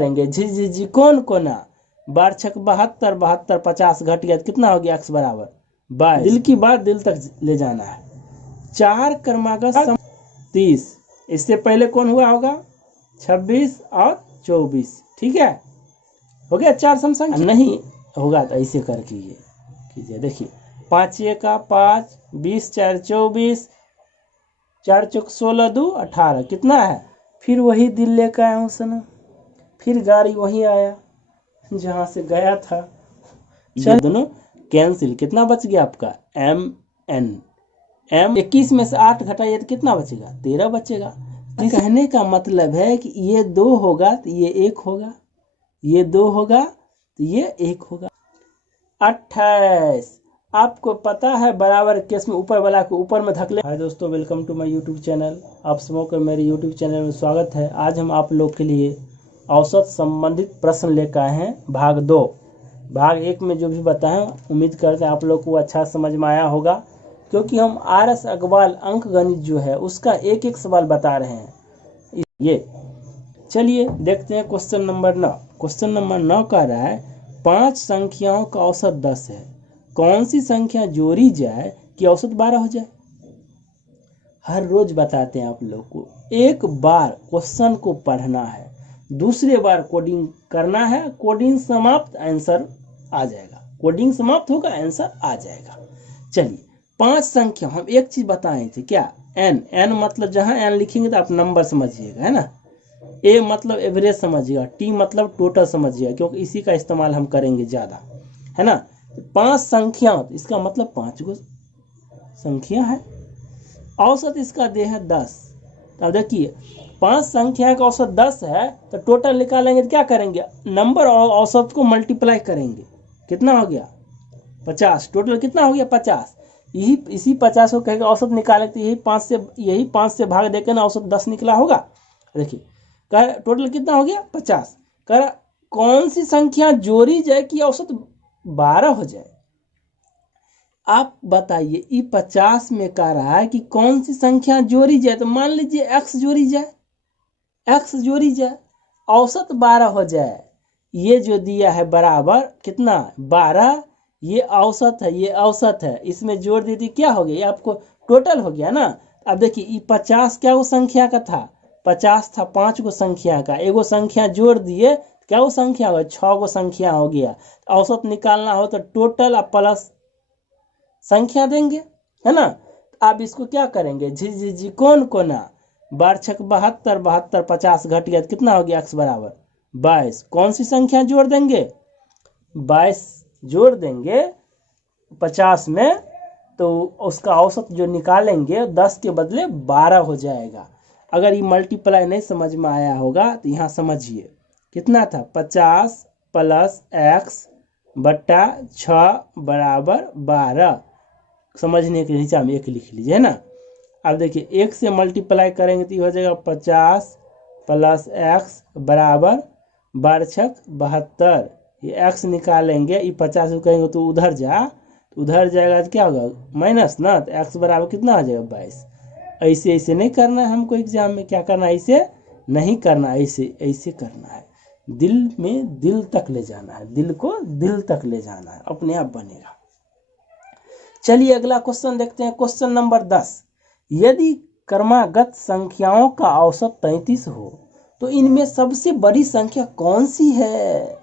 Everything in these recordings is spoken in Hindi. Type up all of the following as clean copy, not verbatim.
करेंगे झी झी झी कौन कोना, 12×6 = 72, 72 50 घट गया तो कितना हो गया x बराबर 22। दिल की बात दिल तक ले जाना है। 4 क्रमागत 30, इससे पहले कौन हुआ होगा 26 और 24, ठीक है, हो गया 4 सम संख्या। नहीं होगा तो ऐसे कर कीजिए, देखिए 5 का 5, 20 4 24, 4 चौक 16 2 18, कितना है, फिर वही दिल लेकर आया हूँ सना, फिर गाड़ी वही आया जहाँ से गया था। चल दोनों कैंसिल, कितना बच गया आपका MN। 21 में से 8 घटाइए तो कितना बचेगा 13 बचेगा। कहने का मतलब है कि ये 2 होगा तो ये 1 होगा, ये 2 होगा तो ये 1 होगा। 28 आपको पता है बराबर केस में ऊपर वाला को ऊपर में धकेले। हाय दोस्तों, welcome to my YouTube channel. आप सबों का मेरे यूट्यूब चैनल में स्वागत है। आज हम आप लोग के लिए औसत संबंधित प्रश्न लेकर आए हैं भाग 2। भाग 1 में जो भी बताएं उम्मीद करते हैं आप लोग को अच्छा समझ में आया होगा, क्योंकि हम RS अग्रवाल अंक गणित जो है उसका एक एक सवाल बता रहे हैं। ये चलिए देखते हैं क्वेश्चन नंबर 9। क्वेश्चन नंबर 9 कह रहा है 5 संख्याओं का औसत 10 है, कौन सी संख्या जोड़ी जाए कि औसत 12 हो जाए। हर रोज बताते हैं आप लोग को, एक बार क्वेश्चन को पढ़ना है, दूसरे बार कोडिंग करना है, कोडिंग समाप्त आंसर आ जाएगा, कोडिंग समाप्त होगा आंसर आ जाएगा। चलिए 5 संख्या, हम एक चीज बताए थे क्या, n मतलब जहां n लिखेंगे तो आप नंबर समझिएगा, है ना। a मतलब एवरेज समझिएगा, t मतलब टोटल समझिएगा, क्योंकि इसी का इस्तेमाल हम करेंगे ज्यादा, है ना। 5 संख्या, इसका मतलब 5 गो संख्या है, औसत इसका दे है 10। अब देखिए 5 संख्या का औसत 10 है तो टोटल निकालेंगे तो क्या करेंगे, नंबर और औसत को मल्टीप्लाई करेंगे, कितना हो गया 50, टोटल कितना हो गया 50। यही इसी 50 को कहेगा औसत निकाले तो यही 5 से भाग देकर ना औसत 10 निकला होगा। देखिए कह टोटल कितना हो गया 50, कह कौन सी संख्या जोड़ी जाए कि औसत 12 हो जाए। आप बताइए, ये 50 में कह रहा है कि कौन सी संख्या जोड़ी जाए, तो मान लीजिए x जोड़ी जाए, x जोड़ी जाए, औसत 12 हो जाए। ये जो दिया है बराबर कितना 12, ये औसत है, ये औसत है, इसमें जोड़ दीजिए क्या हो गया, ये आपको टोटल हो गया ना। अब देखिए ये 50 क्या वो संख्या का था, 50 था 5 गो संख्या का, एगो संख्या जोड़ दिए क्या वो संख्या हो, 6 गो संख्या हो गया। औसत निकालना हो तो टोटल और प्लस संख्या देंगे, है ना। आप इसको क्या करेंगे, झी झी झी कौन कोना, 12×6 = 72, 72 50 घट गया तो कितना हो गया x बराबर 22। कौन सी संख्या जोड़ देंगे 22 जोड़ देंगे 50 में, तो उसका औसत जो निकालेंगे 10 के बदले 12 हो जाएगा। अगर ये मल्टीप्लाई नहीं समझ में आया होगा तो यहाँ समझिए कितना था 50 + x बट्टा 6 बराबर 12, समझने के नीचे हम 1 लिख लीजिए, है ना। अब देखिए 1 से मल्टीप्लाई करेंगे तो ये हो जाएगा 50 + x बराबर 12×6 = 72। ये x निकालेंगे, ये 50 को कहेंगे तो उधर जाएगा तो क्या होगा माइनस ना, तो x बराबर कितना हो जाएगा 22। ऐसे नहीं करना है हमको एग्जाम में, क्या करना है ऐसे नहीं करना, ऐसे करना है, दिल में दिल तक ले जाना है, दिल को दिल तक ले जाना है, अपने आप बनेगा। चलिए अगला क्वेश्चन देखते हैं। क्वेश्चन नंबर 10, यदि क्रमागत संख्याओं का औसत 33 हो तो इनमें सबसे बड़ी संख्या कौन सी है।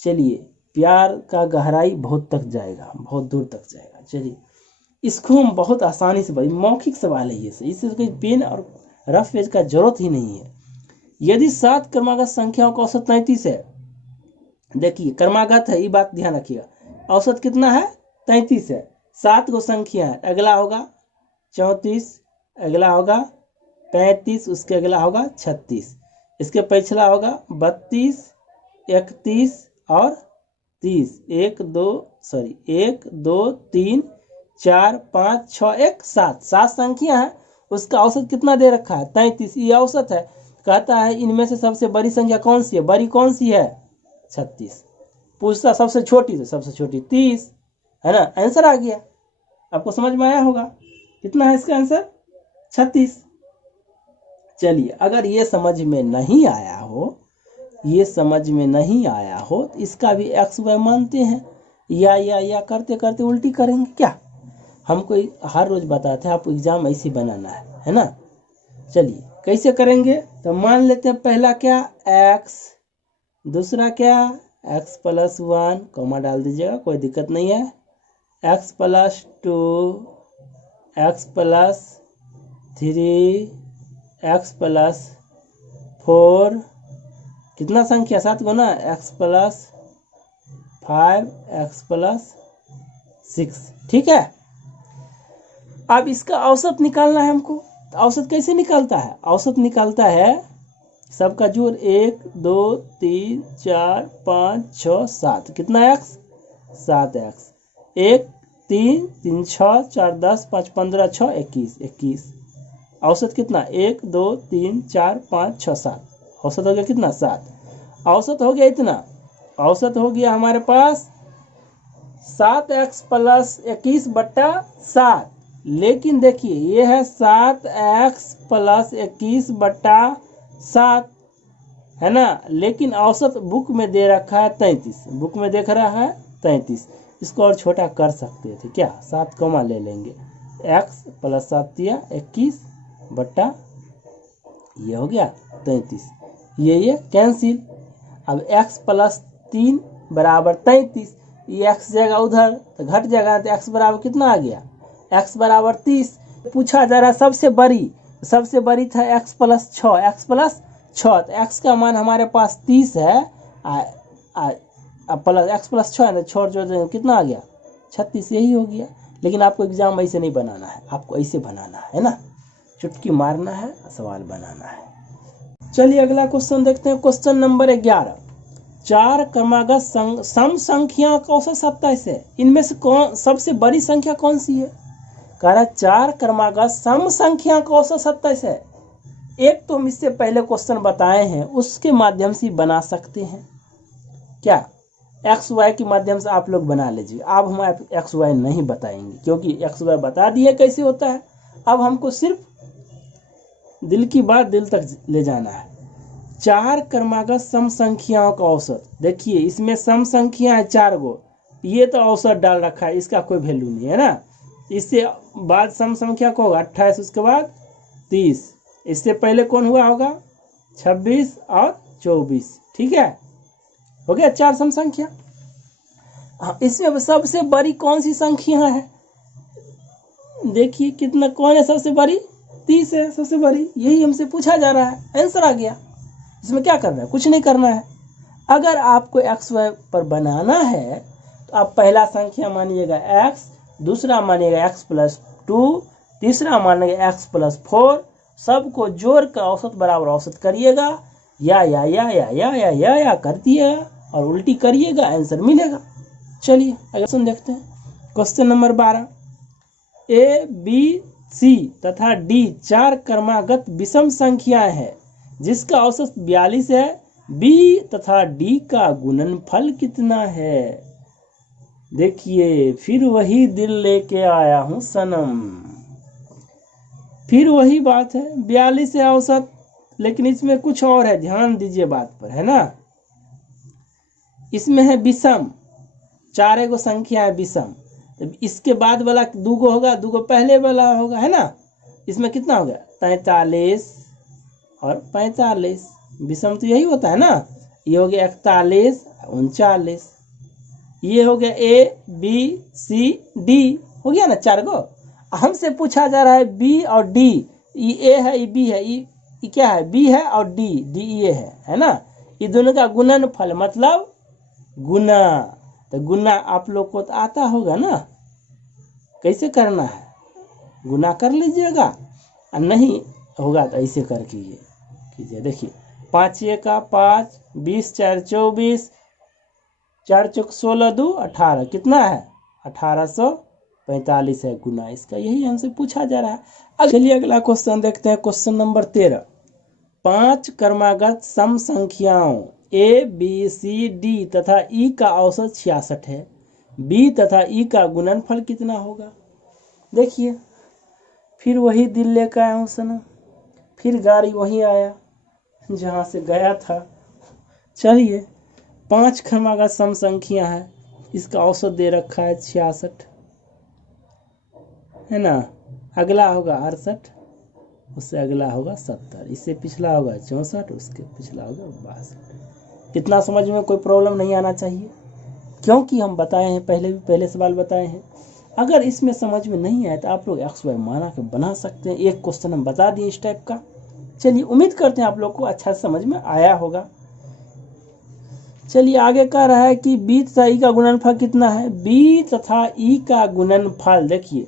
चलिए प्यार का गहराई बहुत तक जाएगा, बहुत दूर तक जाएगा। चलिए इसको हम बहुत आसानी से, मौखिक सवाल है ये, इससे कोई पेन और रफ पेज का जरूरत ही नहीं है। यदि 7 क्रमागत संख्याओं का औसत 33 है, देखिए क्रमागत है, ये बात ध्यान रखिएगा, औसत कितना है 33 है, 7 गो संख्या है, अगला होगा 34, अगला होगा 35, उसके अगला होगा 36, इसके पिछला होगा 32, 31 और 30, 1 2 3 4 5 6 1 7 संख्या है, उसका औसत कितना दे रखा है 33, ये औसत है। कहता है इनमें से सबसे बड़ी संख्या कौन सी है, बड़ी कौन सी है 36, पूछता सबसे छोटी, तो सबसे छोटी 30, है ना। आंसर आ गया, आपको समझ में आया होगा, कितना है इसका आंसर 36। चलिए अगर ये समझ में नहीं आया हो ये समझ में नहीं आया हो तो इसका भी एक्स वाई मानते हैं, या करते करते उल्टी करेंगे क्या। हमको हर रोज बताते हैं आपको एग्जाम ऐसे बनाना है ना। चलिए कैसे करेंगे, तो मान लेते हैं पहला क्या x, दूसरा क्या x प्लस 1, कॉमा डाल दीजिएगा कोई दिक्कत नहीं है, x plus 2, x plus 3, x plus 4, कितना संख्या 7 गुना, x प्लस 5, x प्लस 6। ठीक है, अब इसका औसत निकालना है हमको। तो औसत कैसे निकालता है, औसत निकालता है सबका जोड़ 1 2 3 4 5 6 7, कितना x 7x, 1 3 3 6 4 10 5 15 6 21, औसत कितना 1 2 3 4 5 6 7, औसत हो गया कितना 7। औसत हो गया इतना, औसत हो गया हमारे पास 7x प्लस 21 बट्टा 7। लेकिन देखिए ये है 7x प्लस 21 बट्टा 7 है ना, लेकिन औसत बुक में दे रखा है 33, बुक में देख रहा है 33। इसको और छोटा कर सकते थे क्या, 7 कॉमा ले लेंगे, x प्लस 7 दिया 21 बट्टा ये हो गया 33, ये कैंसिल। अब x प्लस 3 बराबर 33, ये x जाएगा उधर तो घट जाएगा, तो x बराबर कितना आ गया, x बराबर 30। पूछा जा रहा है सबसे बड़ी था x प्लस 6, x प्लस 6, तो x का मान हमारे पास 30 है, प्लस x प्लस 6 है, छोड़ जो कितना आ गया 36, यही हो गया। लेकिन आपको एग्जाम ऐसे नहीं बनाना है, आपको ऐसे बनाना है ना, चुटकी मारना है, सवाल बनाना है। चलिए अगला क्वेश्चन देखते हैं, क्वेश्चन नंबर 11। 4 क्रमागत सम संख्या का औसत 27 है, इनमें से कौन सबसे बड़ी संख्या कौन सी है। कह रहा 4 क्रमागत सम संख्या का औसत 27 है। एक तो हम इससे पहले क्वेश्चन बताए हैं, उसके माध्यम से बना सकते हैं क्या, एक्स वाई के माध्यम से आप लोग बना लीजिए। अब हम एक्स वाई नहीं बताएंगे क्योंकि एक्स वाई बता दिए कैसे होता है। अब हमको सिर्फ दिल की बात दिल तक ले जाना है। 4 क्रमागत सम संख्याओं का औसत, देखिए इसमें सम संख्या है 4 गो, ये तो औसत डाल रखा है, इसका कोई वैल्यू नहीं है ना। इससे बाद सम संख्या को होगा 28, उसके बाद 30, इससे पहले कौन हुआ होगा 26 और 24। ठीक है, हो गया 4 सम संख्या। इसमें सबसे बड़ी कौन सी संख्या है, देखिए कितना कौन है सबसे बड़ी, 30 है सबसे बड़ी, यही हमसे पूछा जा रहा है, आंसर आ गया। इसमें क्या करना है, कुछ नहीं करना है। अगर आपको एक्स वाई पर बनाना है तो आप पहला संख्या मानिएगा x, दूसरा मानिएगा x प्लस 2, तीसरा मानिएगा x प्लस 4, सबको जोड़ कर औसत बराबर औसत करिएगा, या कर दिएगा और उल्टी करिएगा, आंसर मिलेगा। चलिए अगला क्वेश्चन देखते हैं, question number 12। A B C तथा डी 4 क्रमागत विषम संख्याएं हैं जिसका औसत 42 है, बी तथा डी का गुणनफल कितना है। देखिए फिर वही दिल लेके आया हूं सनम, फिर वही बात है, 42 है औसत, लेकिन इसमें कुछ और है, ध्यान दीजिए बात पर, है ना। इसमें है विषम, 4 गो संख्या है विषम, तो इसके बाद वाला 2 गो होगा, 2 गो पहले वाला होगा, है ना। इसमें कितना हो गया 43 और 45, विषम तो यही होता है ना। ये हो गया 41 39, ये हो गया ए बी सी डी, हो गया ना 4 गो। हमसे पूछा जा रहा है बी और डी, ये ए है ये बी है, ये क्या है बी है और डी ये है ना। ये दोनों का गुणनफल मतलब गुना, तो गुना आप लोग को तो आता होगा ना, कैसे करना है, गुना कर लीजिएगा, और नहीं होगा तो ऐसे कर कीजिए। देखिए 5 का 5, 20 4 24, 4 चौक 16 2 18, कितना है 1845 है गुना इसका, यही हमसे पूछा जा रहा है। चलिए अगला क्वेश्चन देखते हैं, क्वेश्चन नंबर 13। 5 क्रमागत सम संख्याओं ए बी सी डी तथा ई का औसत 66 है, बी तथा ई का गुणनफल कितना होगा। देखिए फिर वही दिल लेकर आया हूँ सनम, फिर गाड़ी वही आया जहाँ से गया था, चलिए 5 क्रमागत सम संख्या है, इसका औसत दे रखा है 66 है ना। अगला होगा 68, उससे अगला होगा 70, इससे पिछला होगा 64, उसके पिछला होगा 62। कितना समझ में कोई प्रॉब्लम नहीं आना चाहिए, क्योंकि हम बताए हैं पहले सवाल बताए हैं। अगर इसमें समझ में नहीं आए तो आप लोग एक्स वाई माना के बना सकते हैं। एक क्वेश्चन हम बता दिए इस टाइप का। चलिए उम्मीद करते हैं आप लोग को अच्छा समझ में आया होगा। चलिए आगे कह रहा है कि बी तथा ई का गुणनफल कितना है। बी तथा ई का गुणनफल देखिए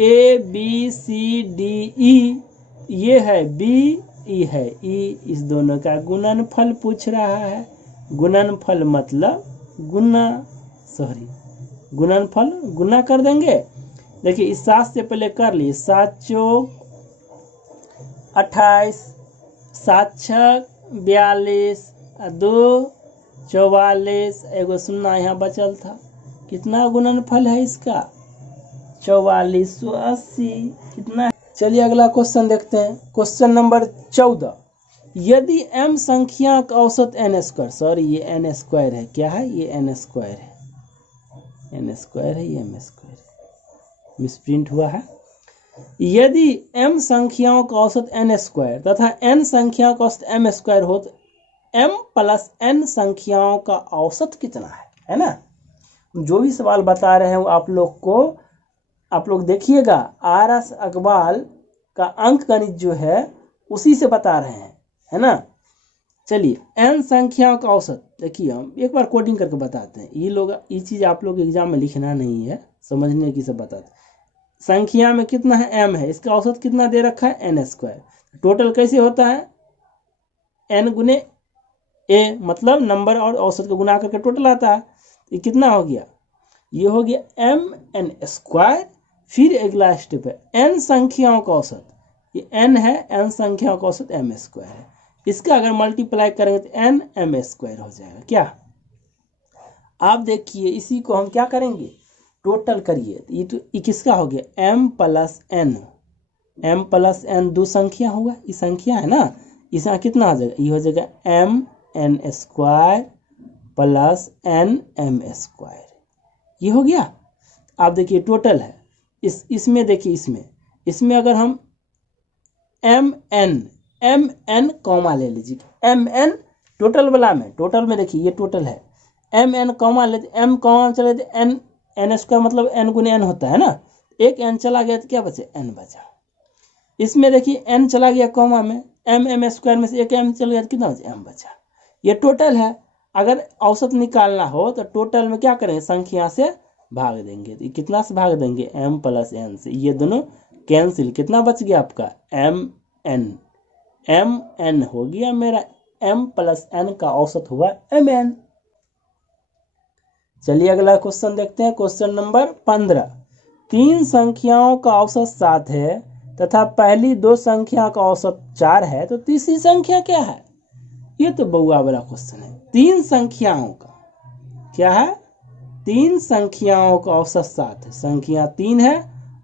ए बी सी डी ई, ये है बी, ई है ई, इस दोनों का गुणनफल पूछ रहा है। गुणनफल मतलब गुणनफल गुना कर देंगे। देखिए इस 7 से पहले कर लिए 7 चौक 28, 7 छक 42, 2 44, एगो सुन्ना यहाँ बचल था। कितना गुणनफल है इसका 4480। कितना है? चलिए अगला क्वेश्चन देखते हैं। क्वेश्चन नंबर 14, यदि m संख्या का औसत n स्क्वायर, सॉरी ये n स्क्वायर है, क्या है ये n स्क्वायर है, n स्क्वायर है, ये m स्क्वायर है, मिसप्रिंट हुआ है। यदि m संख्याओं का औसत n स्क्वायर तथा n संख्याओं का औसत m स्क्वायर हो तो m प्लस n संख्याओं का औसत कितना है ना। जो भी सवाल बता रहे हैं वो आप लोग को, आप लोग देखिएगा RS अग्रवाल का अंक गणित जो है उसी से बता रहे हैं, है ना। चलिए n संख्याओं का औसत देखिए, हम एक बार कोडिंग करके बताते हैं। ये चीज़ आप लोग एग्जाम में लिखना नहीं है, समझने की सब बताते हैं। संख्या में कितना है m है, इसका औसत कितना दे रखा है n स्क्वायर। टोटल कैसे होता है n गुने a, मतलब नंबर और औसत को गुना करके टोटल आता है। ये कितना हो गया, ये हो गया mn स्क्वायर। फिर अगला स्टेप है n संख्याओं का औसत, ये n है, n संख्याओं का औसत m स्क्वायर है। इसका अगर मल्टीप्लाई करेंगे तो n m स्क्वायर हो जाएगा। क्या आप देखिए, इसी को हम क्या करेंगे टोटल करिए। ये किसका हो गया m प्लस n, दो संख्या होगा, ये संख्या है ना, इसका कितना हो जाएगा, ये हो जाएगा m n square plus n m square, ये हो गया। आप देखिए टोटल है, इसमें देखिए, इसमें अगर हम m n कॉमा ले लीजिए, m n टोटल वाला में, टोटल में देखिए ये टोटल है, m n कॉमा ले, m कॉमा चले तो n स्क्वायर मतलब n गुने n होता है ना। एक n चला गया तो क्या बचे, n बचा। इसमें देखिए n चला गया कॉमा में, m स्क्वायर में से एक m चल गया तो कितना बचा, m बचा। ये टोटल है। अगर औसत निकालना हो तो टोटल में क्या करेंगे, संख्या से भाग देंगे। तो कितना से भाग देंगे, m प्लस n से, ये दोनों कैंसिल, कितना बच गया आपका m n हो गया मेरा, m प्लस n का औसत हुआ mn। चलिए अगला क्वेश्चन देखते हैं। क्वेश्चन नंबर 15, 3 संख्याओं का औसत 7 है तथा पहली 2 संख्या का औसत 4 है तो तीसरी संख्या क्या है। ये तो बउआ वाला क्वेश्चन है। 3 संख्याओं का क्या है, 3 संख्याओं का औसत 7 है, संख्या 3 है,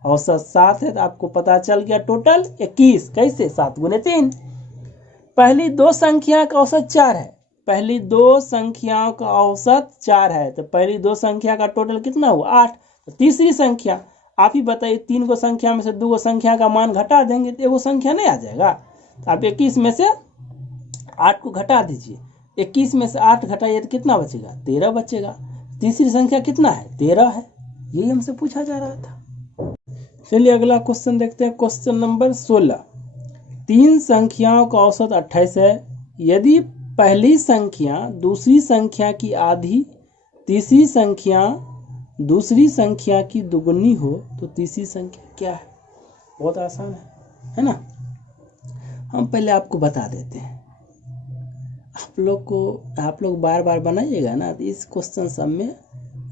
औसत 7 है, तो आपको पता चल गया टोटल 21। कैसे, 7 गुने 3। पहली 2 संख्या का औसत 4 है, पहली 2 संख्याओं का औसत 4 है, तो पहली 2 संख्या का टोटल कितना हुआ, 8। तो तीसरी संख्या आप ही बताइए, 3 गो संख्या में से 2 गो संख्या का मान घटा देंगे तो एगो संख्या नहीं आ जाएगा। तो आप 21 में से 8 को घटा दीजिए, 21 में से 8 घटाइए तो कितना बचेगा, 13 बचेगा। तीसरी संख्या कितना है, 13 है। यही हमसे पूछा जा रहा था। चलिए अगला क्वेश्चन देखते हैं। क्वेश्चन नंबर 16, 3 संख्याओं का औसत 28 है। यदि पहली संख्या दूसरी संख्या की आधी, तीसरी संख्या दूसरी संख्या की दुगुनी हो तो तीसरी संख्या क्या है। बहुत आसान है ना। हम पहले आपको बता देते हैं, आप लोग बार बार बनाइएगा ना, तो इस क्वेश्चन सब में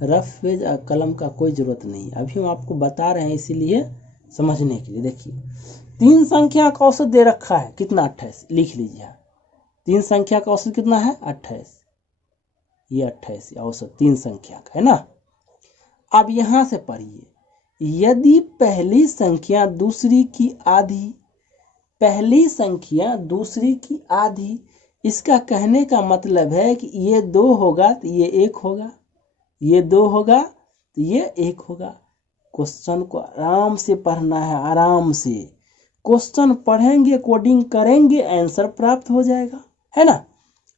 रफ पेज कलम का कोई ज़रूरत नहीं। अभी हम आपको बता रहे हैं इसीलिए समझने के लिए। देखिए 3 संख्या का औसत दे रखा है कितना, 28, लिख लीजिए। 3 संख्या का औसत कितना है, 28, ये 28 औसत 3 संख्या का है ना। अब यहाँ से पढ़िए, यदि पहली संख्या दूसरी की आधी, पहली संख्या दूसरी की आधी, इसका कहने का मतलब है कि ये 2 होगा तो ये 1 होगा, ये 2 होगा तो ये 1 होगा। क्वेश्चन को आराम से पढ़ना है, आराम से। क्वेश्चन पढ़ेंगे, कोडिंग करेंगे, आंसर प्राप्त हो जाएगा, है ना।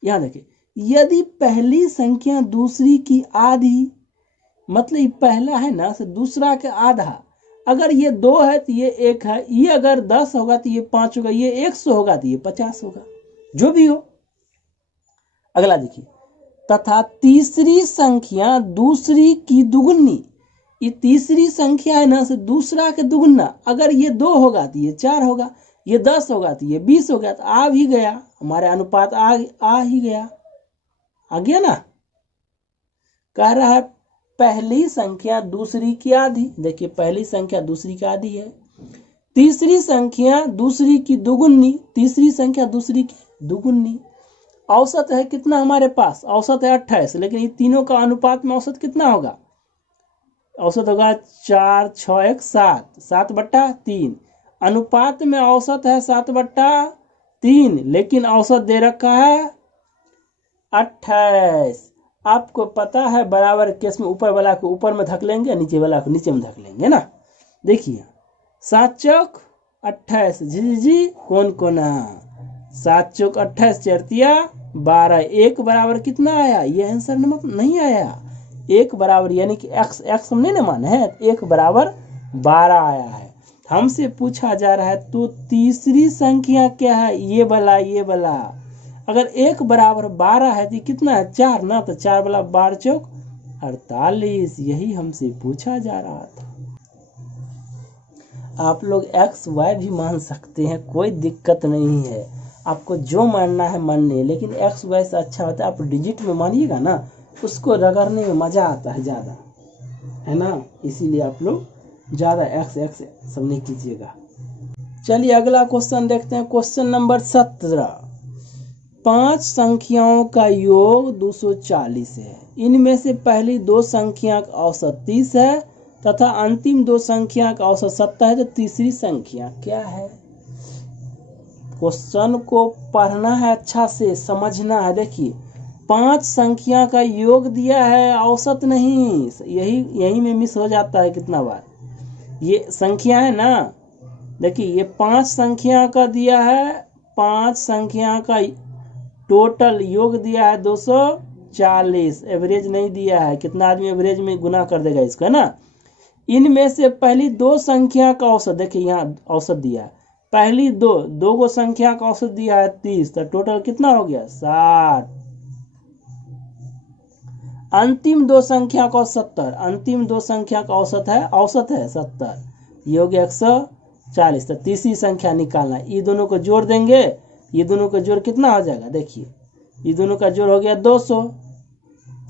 यहाँ देखिए, यदि पहली संख्या दूसरी की आधी, मतलब ये पहला है ना, से दूसरा के आधा, अगर ये 2 है तो ये 1 है, ये अगर 10 होगा तो ये 5 होगा, ये 100 होगा तो ये 50 होगा, जो भी हो। अगला देखिए, तथा तीसरी संख्या दूसरी की दुगुनी, ये तीसरी संख्या है ना, से दूसरा के दुगुना, अगर ये 2 होगा तो ये 4 होगा, ये 10 होगा तो ये 20 होगा, तो आ भी गया, हमारे अनुपात आ ही गया, आ गया ना। कह रहा है पहली संख्या दूसरी की आधी, देखिए पहली संख्या दूसरी की आधी है, तीसरी संख्या दूसरी की दुगुनी, तीसरी संख्या दूसरी की दुगुनी। औसत है कितना हमारे पास, औसत है 28, लेकिन ये तीनों का अनुपात में औसत कितना होगा, औसत होगा 4 6 1 7, 7/3। अनुपात में औसत है 7/3, लेकिन औसत दे रखा है 28। आपको पता है बराबर केस में ऊपर वाला को ऊपर में धकेलेंगे, नीचे वाला को नीचे में धकेलेंगे ना। देखिए 7 चौक 28, जी कौन कोना, 7 चौक 28, 4 12, 1 बराबर कितना आया, ये आंसर नहीं आया, 1 बराबर यानी कि x हम नहीं ना माने हैं, 1 बराबर 12 आया है। हमसे पूछा जा रहा है तो तीसरी संख्या क्या है, ये वाला, ये वाला। अगर 1 बराबर 12 है तो कितना है, 4 ना, तो 4 वाला 12 चौक 48, यही हमसे पूछा जा रहा था। आप लोग x y भी मान सकते हैं, कोई दिक्कत नहीं है, आपको जो मानना है मानने, लेकिन x y से अच्छा होता है आप डिजिट में मानिएगा ना, उसको रगड़ने में मजा आता है ज़्यादा, है ना, इसीलिए आप लोग ज़्यादा x सब नहीं कीजिएगा। चलिए अगला क्वेश्चन देखते हैं, क्वेश्चन नंबर 17। 5 संख्याओं का योग 240 है, इनमें से पहली 2 संख्या का औसत 30 है तथा अंतिम 2 संख्या का औसत 70 है, तो तीसरी संख्या क्या है। क्वेश्चन को पढ़ना है, अच्छा से समझना है। देखिए 5 संख्या का योग दिया है, औसत नहीं, यही में मिस हो जाता है कितना बार। ये संख्या है ना, देखिए ये 5 संख्या का दिया है, 5 संख्या का टोटल योग दिया है 240, एवरेज नहीं दिया है, कितना आदमी एवरेज में गुना कर देगा इसका ना। इनमें से पहली 2 संख्या का औसत, देखिए यहाँ औसत दिया है, पहली 2 को संख्या का औसत दिया है 30, तो टोटल कितना हो गया 60। अंतिम 2 संख्या का 70, अंतिम 2 संख्या का औसत है 70, ये हो गया 140, तो तीसरी संख्या निकालना, ये दोनों को जोड़ देंगे, ये दोनों का जोड़ कितना हो जाएगा, देखिए ये दोनों का जोड़ हो गया 200,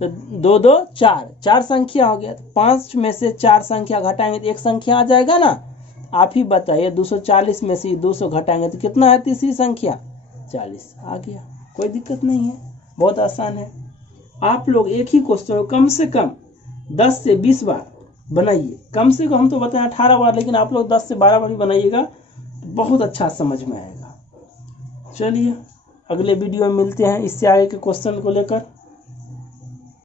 तो 2 2 4 संख्या हो गया, 5 में से 4 संख्या घटाएंगे तो 1 संख्या आ जाएगा ना। आप ही बताइए 240 में से 200 घटाएंगे तो कितना है तीसरी संख्या, 40 आ गया, कोई दिक्कत नहीं है, बहुत आसान है। आप लोग एक ही क्वेश्चन कम से कम 10 से 20 बार बनाइए, कम से कम हम तो बताएं 18 बार, लेकिन आप लोग 10 से 12 बार भी बनाइएगा, बहुत अच्छा समझ में आएगा। चलिए अगले वीडियो में मिलते हैं इससे आगे के क्वेश्चन को लेकर।